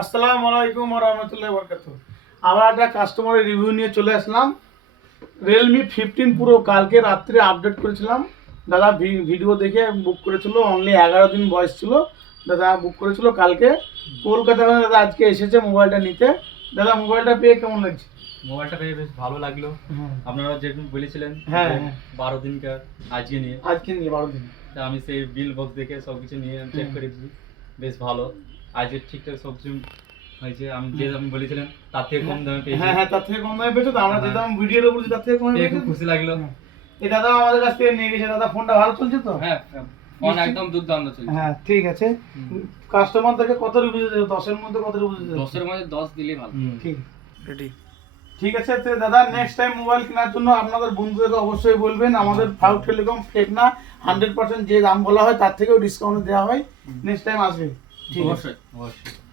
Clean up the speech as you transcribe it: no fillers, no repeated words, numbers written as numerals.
আসসালামু আলাইকুম ওয়া রাহমাতুল্লাহি ওয়া বারাকাতুহু। আমরা একটা কাস্টমারের রিভিউ নিয়ে চলে আসলাম। Realme 15 Pro কালকে রাত্রে আপডেট করেছিলাম। দাদা ভিডিও দেখে বুক করেছিল, অনলি 11 দিন বয়স ছিল। দাদা বুক করেছিল কালকে কলকাতা থেকে। দাদা আজকে এসেছে মোবাইলটা নিতে। দাদা মোবাইলটা পেয়ে কেমন লাগছে? মোবাইলটা পেয়ে বেশ ভালো লাগলো। আপনারা যেরকম বলেছিলেন হ্যাঁ 12 দিনকার আজকে নিয়ে 12 দিন। তা আমি সেই বিল বক্স দেখে সবকিছু নিয়ে চেক করেছি, বেশ ভালো। আজকে ঠিকঠাক সবকিছু হয়েছে। আমি যে দাম বলেছিলেন তার থেকে কম দামে পেয়েছি। হ্যাঁ তার থেকে কম দামে পেয়েছো তো? আমরা যে দাম ভিডিওতে বলছি তার থেকে কমে পেয়ে পেয়েছো? খুব খুশি লাগলো। এই দাদা আমাদের কাছ থেকে নিয়ে গেছে। দাদা ফোনটা ভালো চলছে তো? হ্যাঁ ফোন একদম দুর্দান্ত চলছে। হ্যাঁ ঠিক আছে। কাস্টমার থেকে কত রিভিউ দিতে? 10 এর মধ্যে কত রিভিউ দিতে? 10 এর মধ্যে 10 দিলেই ভালো। ঠিক রেডি। ঠিক আছে তো দাদা, নেক্সট টাইম মোবাইল কেনার জন্য আপনাদের বন্ধুদেরকে অবশ্যই বলবেন আমাদের ফাউক টেলিকম ফেক না, 100% যে দাম বলা হয় তার থেকেও ডিসকাউন্ট দেওয়া হয়। নেক্সট টাইম আসবে। ঠিক আছে অবশ্যই অবশ্যই।